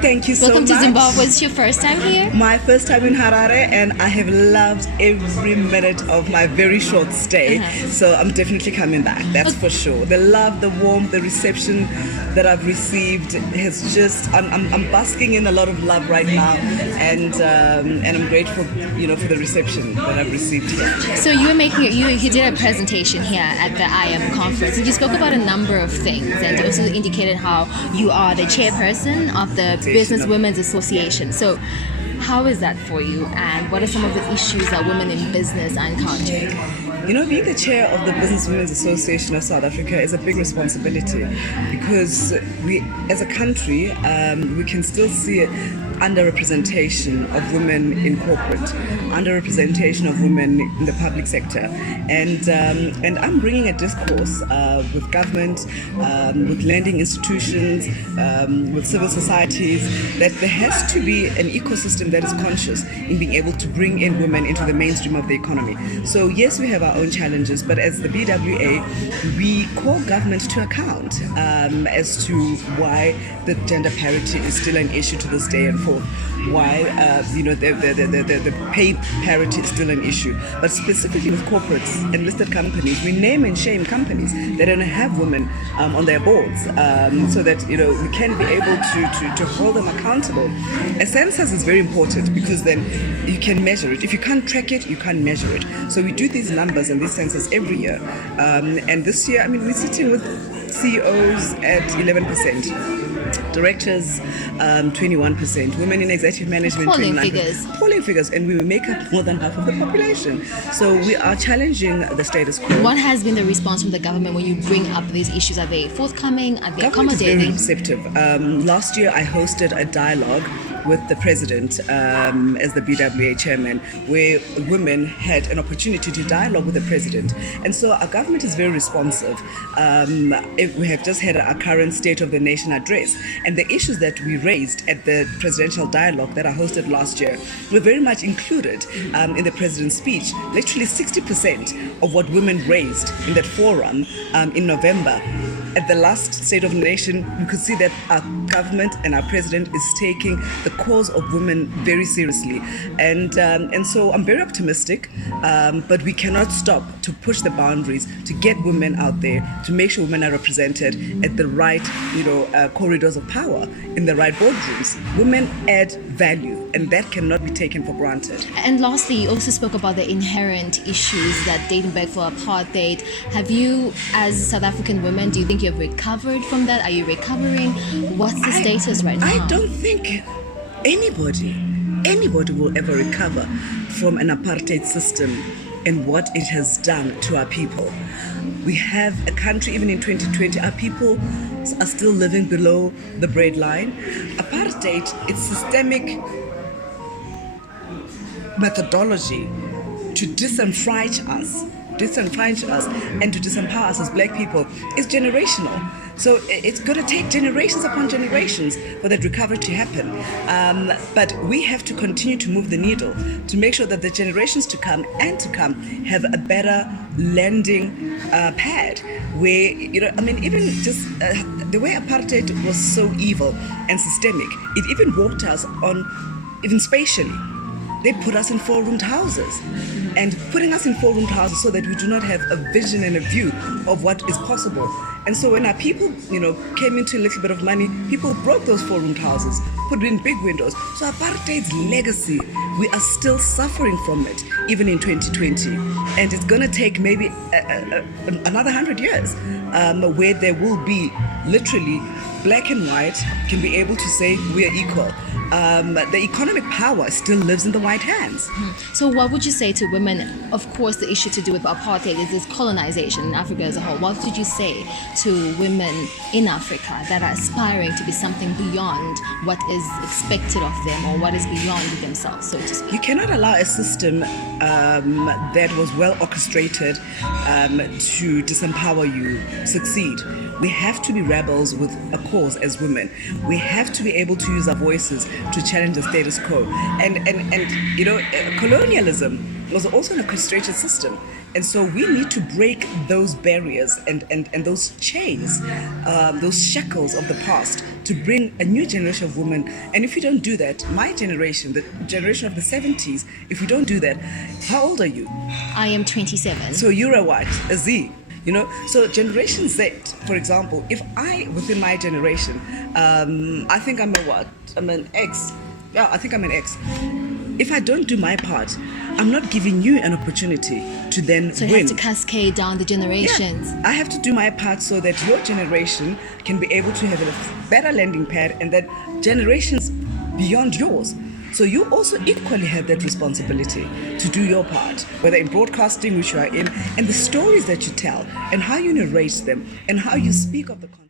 Thank you so Welcome much. Welcome to Zimbabwe. It's your first time here? My first time in Harare, and I have loved every minute of my very short stay. So I'm definitely coming back, that's for sure. The love, the warmth, the reception that I've received has just, I'm basking in a lot of love right now, and I'm grateful, for the reception that I've received here. So you did a presentation here at the IM conference, and you spoke about a number of things, and you also indicated how you are the chairperson of the Business Women's Association. So how is that for you, and what are some of the issues that women in business are encountering? Being the chair of the Business Women's Association of South Africa is a big responsibility, because we, as a country, we can still see underrepresentation of women in corporate, underrepresentation of women in the public sector, and I'm bringing a discourse with government, with lending institutions, with civil societies, that there has to be an ecosystem that is conscious in being able to bring in women into the mainstream of the economy. So yes, we have our own challenges, but as the BWA, we call government to account as to why the gender parity is still an issue to this day and forth, why the pay parity is still an issue. But specifically with corporates and listed companies, we name and shame companies that don't have women on their boards, so that we can be able to hold them accountable. A census is very important, because then you can measure it. If you can't track it, you can't measure it. So we do these numbers and these census every year, and this year, we're sitting with CEOs at 11%, directors 21%, women in executive management 29%. Appalling figures, and we make up more than half of the population. So we are challenging the status quo. What has been the response from the government when you bring up these issues? Are they forthcoming? Are they Government accommodating? is very receptive. Last year I hosted a dialogue with the president as the BWA chairman, where women had an opportunity to dialogue with the president. And so our government is very responsive. We have just had our current State of the Nation address, and the issues that we raised at the presidential dialogue that I hosted last year were very much included in the president's speech. Literally 60% of what women raised in that forum in November. At the last State of the Nation, we could see that our government and our president is taking the cause of women very seriously. And so I'm very optimistic, but we cannot stop to push the boundaries, to get women out there, to make sure women are represented at the right corridors of power, in the right boardrooms. Women add value, and that cannot be taken for granted. And lastly, you also spoke about the inherent issues that dating back for apartheid. Have you, as South African women, do you think you've recovered from that? Are you recovering? What's the status right now? I don't think anybody will ever recover from an apartheid system and what it has done to our people. We have a country, even in 2020, our people are still living below the breadline. Apartheid, it's systemic methodology to disenfranchise us and to disempower us as black people is generational. So it's going to take generations upon generations for that recovery to happen. But we have to continue to move the needle to make sure that the generations to come have a better landing pad where, even just the way apartheid was so evil and systemic, it even walked us on, even spatially. They put us in four-roomed houses, and putting us in four-roomed houses so that we do not have a vision and a view of what is possible. And so when our people, came into a little bit of money, people broke those four-roomed houses, put in big windows. So apartheid's legacy, we are still suffering from it, even in 2020. And it's going to take maybe another 100 years where there will be literally black and white can be able to say we are equal. The economic power still lives in the white hands. So what would you say to women? Of course, the issue to do with apartheid is this colonization in Africa as a whole. What would you say to women in Africa that are aspiring to be something beyond what is expected of them, or what is beyond themselves, so to speak? You cannot allow a system that was well orchestrated to disempower you succeed, we have to be rebels with a cause as women. We have to be able to use our voices to challenge the status quo. And you know, colonialism was also an orchestrated system. And so we need to break those barriers and those chains, those shackles of the past to bring a new generation of women. And if we don't do that, my generation, the generation of the 70s, if we don't do that, how old are you? I am 27. So you're a what? A Z. You know, so Generation Z, for example, if I, within my generation, I think I'm a what? I'm an X. Yeah, I think I'm an X. If I don't do my part, I'm not giving you an opportunity to then So win. it has to cascade down the generations. Yeah, I have to do my part so that your generation can be able to have a better landing pad, and then generations beyond yours. So you also equally have that responsibility to do your part, whether in broadcasting, which you are in, and the stories that you tell, and how you narrate them, and how you speak of the content.